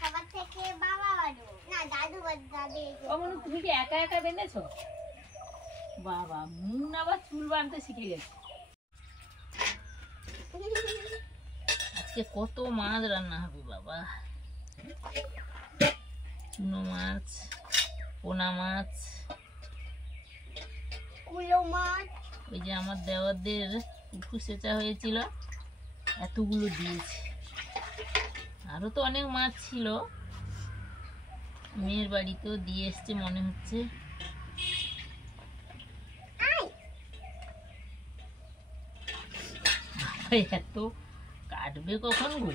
সবার থেকে বাবা বড় না দাদু দাদি অমন তুমি কি একা একা বেঁধেছো? বাবা মুন আবার চুল বাঁধতে শিখে গেছে। আজকে কত মাছ রান্না হবে বাবা, চুনো মাছ, পোনা মাছ, কুলো মাছ, ওই যে আমার দেওয়ারদের পুকুর সেচা হয়েছিল এতগুলো দিয়েছে। আরো তো অনেক মাছ ছিল, মেয়ের বাড়িতেও দিয়ে এসছে মনে হচ্ছে। এত কাটবে কখন গো?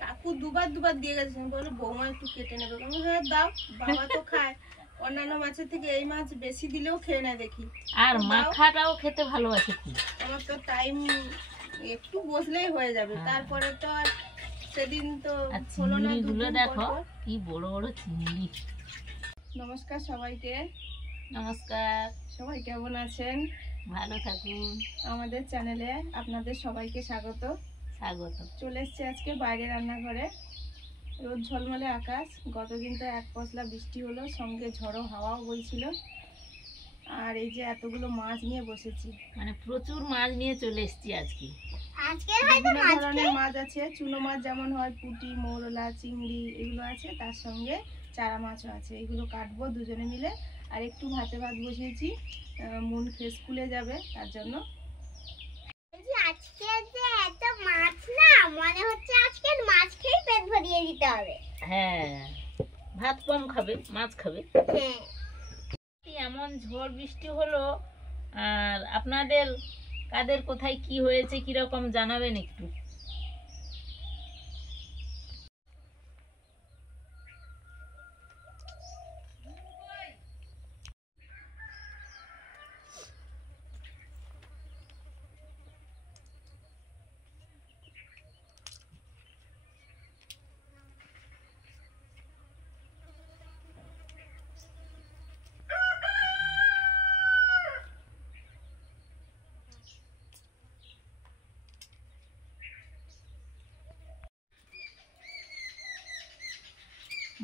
কাকু দুবার দিয়ে গেছে, বলে বৌমা একটু কেটে নেবে। আমি বললাম দাও, বাবা তো খায়, অন্যান্য মাছের থেকে এই মাছ বেশি দিলেও খেয়ে নেয় দেখি। আর মাখাটাও খেতে ভালোবাসে খুব। আমার তো টাইম একটু বসলেই হয়ে যাবে, তারপরে তো আর সেদিন তো হলো না। চিংড়িগুলো দেখো কি বড় বড় চিংড়ি। নমস্কার সবাইকে। নমস্কার, সবাই কেমন আছেন? ভালো থাকুন। আমাদের চ্যানেলে আপনাদের সবাইকে স্বাগত। স্বাগত। চলে এসছি আজকে বাইরে রান্নাঘরে। রোদ ঝলমলে আকাশ, গতদিন তো এক পশলা বৃষ্টি হলো, সঙ্গে ঝড়ো হাওয়াও বইছিল। আর এই যে এতগুলো মাছ নিয়ে বসেছি, মানে প্রচুর মাছ নিয়ে চলে এসেছি আজকে। বিভিন্ন ধরনের মাছ আছে। চুনো মাছ যেমন হয়, পুঁটি, মৌরলা, চিংড়ি এগুলো আছে, তার সঙ্গে চারা মাছও আছে। এগুলো কাটবো দুজনে মিলে। আর একটু ভাতে ভাত বসিয়েছি, মন স্কুলে যাবে তার জন্য। আজকে যে এত মাছ না, মনে হচ্ছে আজকে মাছ খেয়ে পেট ভরিয়ে দিতে হবে। হ্যাঁ, ভাত কম খাবে, মাছ খাবে। হ্যাঁ, এমন ঝড় বৃষ্টি হলো। আর আপনাদের কাদের কোথায় কি হয়েছে কিরকম জানাবেন একটু।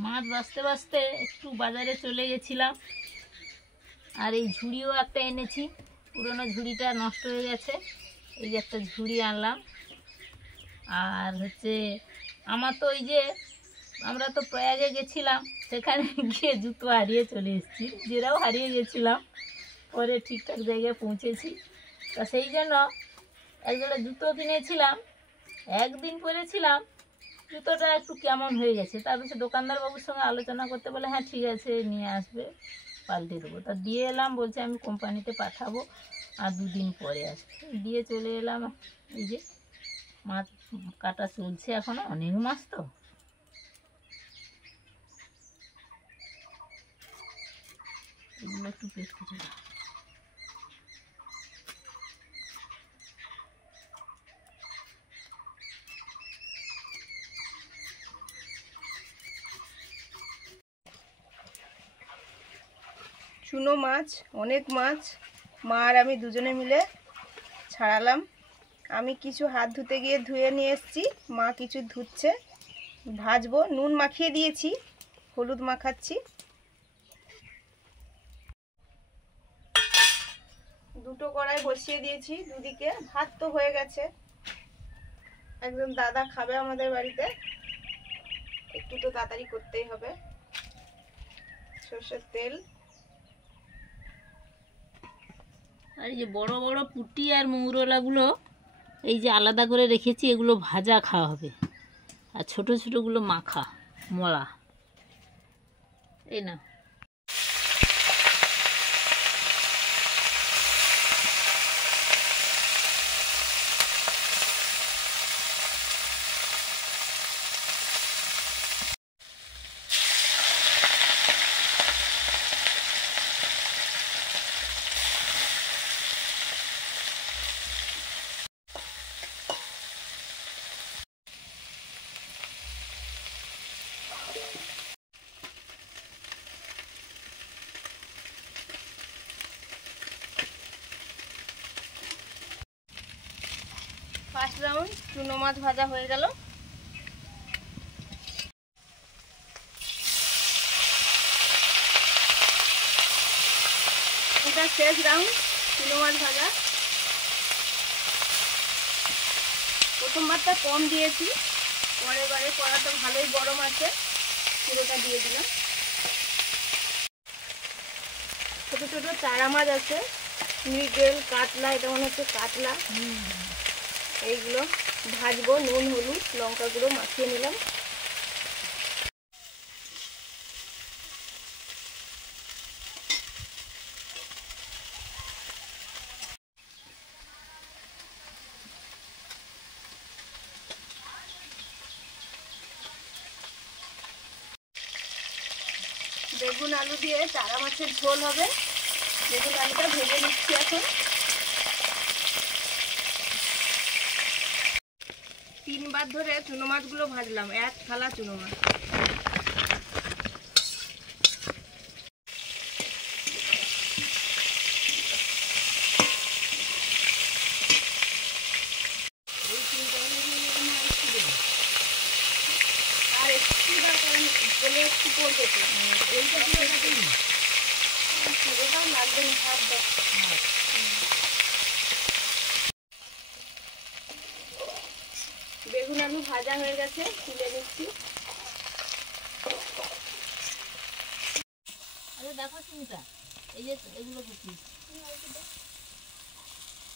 মাছ বাঁচতে বাঁচতে একটু বাজারে চলে গেছিলাম। আর এই ঝুড়িও একটা এনেছি, পুরনো ঝুড়িটা নষ্ট হয়ে গেছে, এই যে একটা ঝুড়ি আনলাম। আর হচ্ছে আমার তো ওই যে আমরা তো প্রয়াগে গেছিলাম, সেখানে গিয়ে জুতো হারিয়ে চলে এসেছি, যেরাও হারিয়ে গেছিলাম, পরে ঠিকঠাক জায়গায় পৌঁছেছি। তা সেই জন্য একজোড়া জুতো কিনেছিলাম, একদিন পরেছিলাম, জুতোটা একটু কেমন হয়ে গেছে। তারপর সে দোকানদার বাবুর সঙ্গে আলোচনা করতে বলে হ্যাঁ ঠিক আছে নিয়ে আসবে, পাল্টে দেবো। তা দিয়ে এলাম, বলছে আমি কোম্পানিতে পাঠাবো আর 2 দিন পরে আসবে। দিয়ে চলে এলাম। এই যে মাছ কাটা চলছে এখনো, অনেক মাছ তো। এগুলো একটু পেট কুচে দাও। চুনো মাছ, অনেক মাছ, মা আর আমি দুজনে মিলে ছাড়ালাম। আমি কিছু হাত ধুতে গিয়ে ধুয়ে নিয়ে এসেছি, মা কিছু ধুচ্ছে। ভাজবো, নুন মাখিয়ে দিয়েছি, হলুদ মাখাচ্ছি। দুটো কড়াই বসিয়ে দিয়েছি দুদিকে। ভাত তো হয়ে গেছে, একজন দাদা খাবে আমাদের বাড়িতে, একটু তো তাড়াতাড়ি করতেই হবে। সরষের তেল। আর এই যে বড় বড় পুঁটি আর মৌরলাগুলো এই যে আলাদা করে রেখেছি, এগুলো ভাজা খাওয়া হবে। আর ছোট ছোটগুলো মাখা মলা। এই না, ফার্স্ট রাউন্ড চুনো মাছ ভাজা হয়ে গেল। এটা শেষ রাউন্ড চুনো মাছ ভাজা। প্রথমবারটা কম দিয়েছি, পরের বারে কড়াটা ভালোই গরম আছে, পুরোটা দিয়ে দিলাম। ছোট ছোট চারা মাছ আছে, মৃগেল, কাতলা, এটা মনে হচ্ছে কাতলা। এইগুলো ভাজবো, নুন হলুদ লঙ্কা গুঁড়ো মাখিয়ে নিলাম। বেগুন আলু দিয়ে চারা মাছের ঝোল হবে। বেগুন আলুটা ভেজে নিচ্ছি এখন। 3 বার ধরে চুনো মাছগুলো ভাজলাম, 1 থালা চুনো মাছ। আর একটু দরকার বলে একটু পড়বে তো, এইটা দিয়ে পুরোটাও লাগবে না, ভাত দাও। বেগুন আলু ভাজা হয়ে গেছে, তুলে নিচ্ছি। আরে দেখো চিন্তা, এই যে এগুলো কি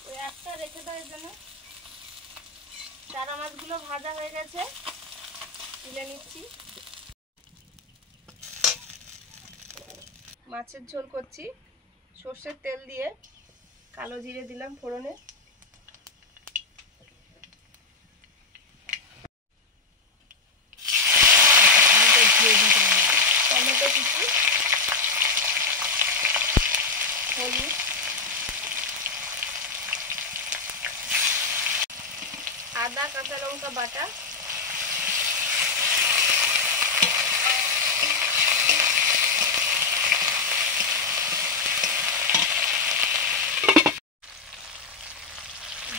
ওই একটা রেখে দাও এর জন্য। চারা মাছগুলো ভাজা হয়ে গেছে, তুলে নিচ্ছি। মাছের ঝোল করছি, সর্ষের তেল দিয়ে কালো জিরে দিলাম ফোড়নে, টমেটো কুচি, হলুদ, আদা কাঁচা লঙ্কা বাটা,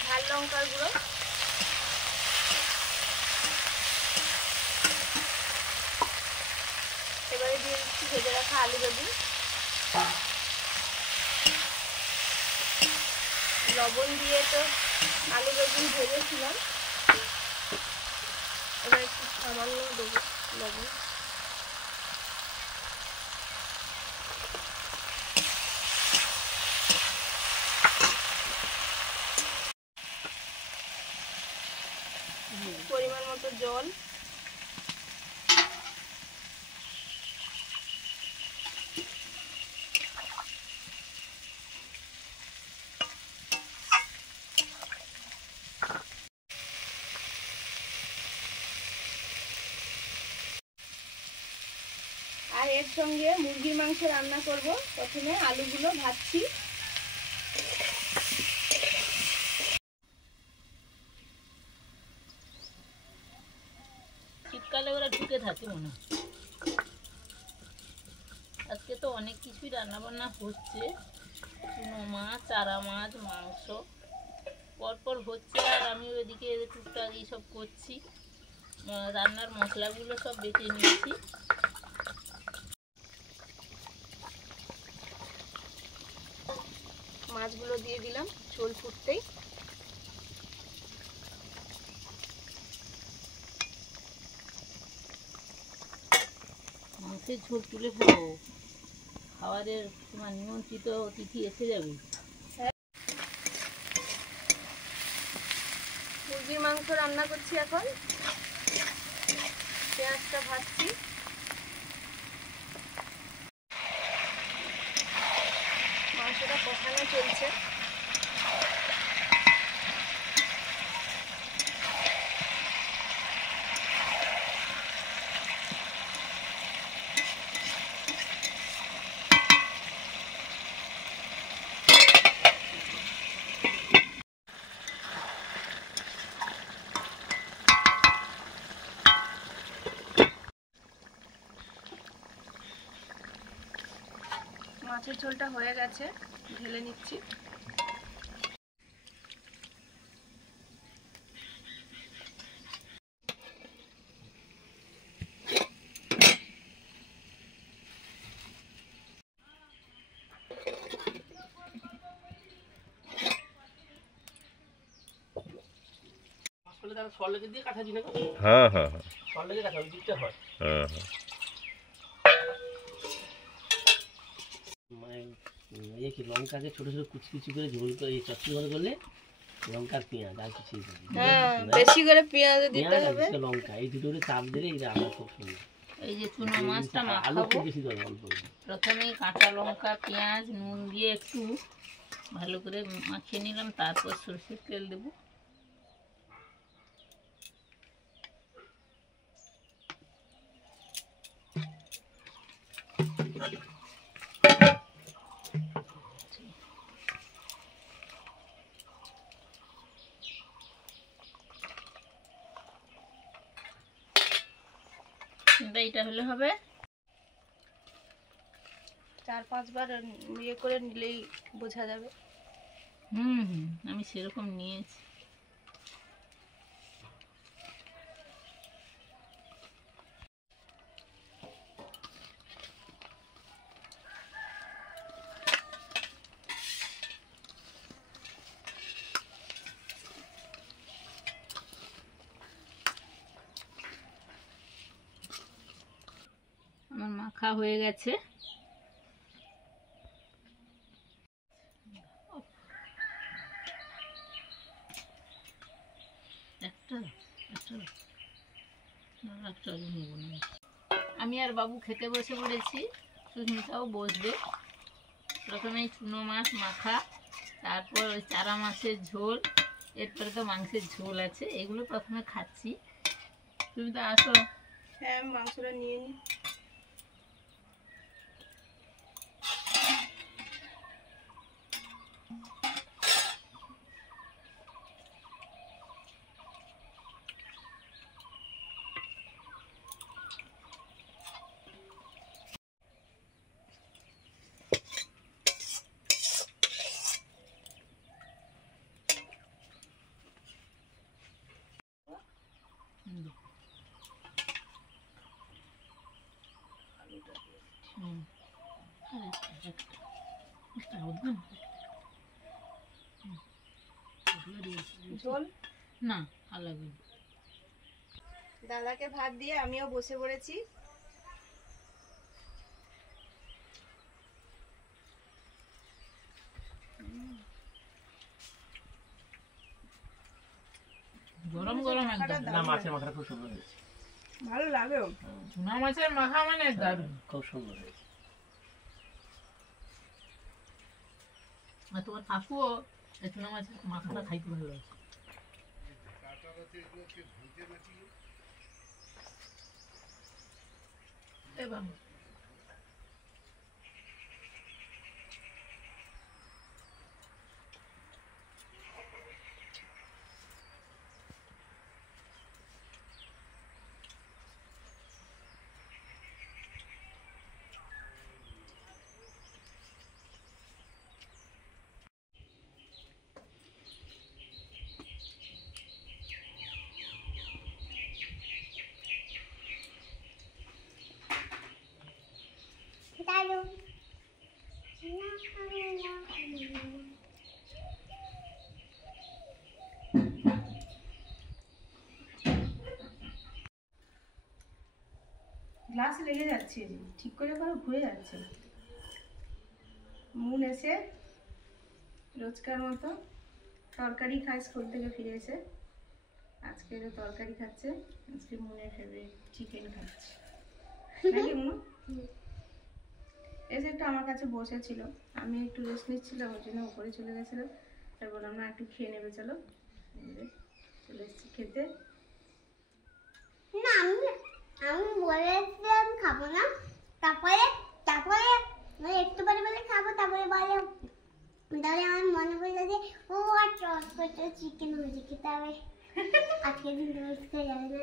ঝাল লঙ্কার গুঁড়ো, এবারে দিয়ে দিচ্ছি ভেজে রাখা আলু বেগুন, লবণ দিয়ে তো আলু বেগুন ভেজেছিলাম, এবার একটু সামান্য দেবো লবণ। পরিমাণ মতো জল, আর এর সঙ্গে মুরগির মাংস রান্না করব। প্রথমে আলুগুলো ভাজছি। শীতকালে ওরা ঢুকে থাকে মনে হয়। আজকে তো অনেক কিছুই রান্না বান্না হচ্ছে, চুনো মাছ, চারা মাছ, মাংস পরপর হচ্ছে, আর আমি ওইদিকে টুকটাক এইসব করছি। রান্নার মশলাগুলো সব বেটে নিয়েছি। মাছগুলো দিয়ে দিলাম ঝোল ফুটতেই। মাছের ঝোল তুলে ফেলো, খাবারের তোমার নিমন্ত্রিত অতিথি এসে যাবে। মুরগির মাংস রান্না করছি এখন, পেঁয়াজটা ভাজছি। মাংসটা কষানো চলছে। মাছের ঝোলটা হয়ে গেছে, ঢেলে নিচ্ছি। হ্যাঁ হ্যাঁ হ্যাঁ হ্যাঁ হ্যাঁ লঙ্কাকে ছোট ছোট কুচি কুচি করে ঝোল করে চচ্চড়ি করে করলে লঙ্কার পেঁয়াজ আর কিছুই হ্যাঁ বেশি করে পেঁয়াজ দিতে হবে। লঙ্কা এই দুটো করে চাপ দিলে এই রান্না খুব সুন্দর। এই যে চুনো মাছটা আলু মাখাবো, খুব বেশি দেওয়া অল্প। প্রথমেই কাঁচা লঙ্কা পেঁয়াজ নুন দিয়ে একটু ভালো করে মাখিয়ে নিলাম, তারপর সরষের তেল দেবো। এইটা হলে হবে। 4-5 বার ইয়ে করে নিলেই বোঝা যাবে। আমি সেরকম নিয়েছি। আমার মাখা হয়ে গেছে। আমি আর বাবু খেতে বসে পড়েছি, সুস্মিতাও বসবে। প্রথমে চুনো মাছ মাখা, তারপর ওই চারা মাছের ঝোল, এরপরে তো মাংসের ঝোল আছে। এগুলো প্রথমে খাচ্ছি। সুস্মিতা আসো। হ্যাঁ মাংসটা নিয়ে নি। ঝোল না আলাদা। দাদাকে ভাত দিয়ে আমিও বসে পড়েছি। গরম গরম একদম। না মাছের মাথাটা খুব সুন্দর হয়েছে, ভালো লাগে। চুনা মাছের মাখা মানে দারুণ, খুব সুন্দর হয়েছে। আর তোমার কাকুও এই চুনা মাছের মাখাটা খাইতে ভালো লাগে। এবার দারুণ। গ্লাস লেগে যাচ্ছে, ঠিক করে করো, ঘুরে যাচ্ছে। মুন এসে রোজকার মতো তরকারি খায়, স্কুল থেকে ফিরে এসে আজকে তরকারি খাচ্ছে। আজকে মুনের ফেভারিট চিকেন খাচ্ছে নাকি মুন? এসে একটু আমার কাছে বসেছিল, আমি একটু রেস্ট নিচ্ছিলাম, ওই জন্য উপরে চলে গেছিলাম। তাই বললাম না একটু খেয়ে নেবে, চলো। চলে এসেছি খেতে। না আমি বলেছিলাম খাবো না, তারপরে তারপরে মানে একটু পরে বলে খাবো, তারপরে বলে, তাহলে আমার মনে পড়ে যে ও আর চিকেন হয়েছে, খেতে হবে। আজকে দিন রোজ খেয়ে যাবে না।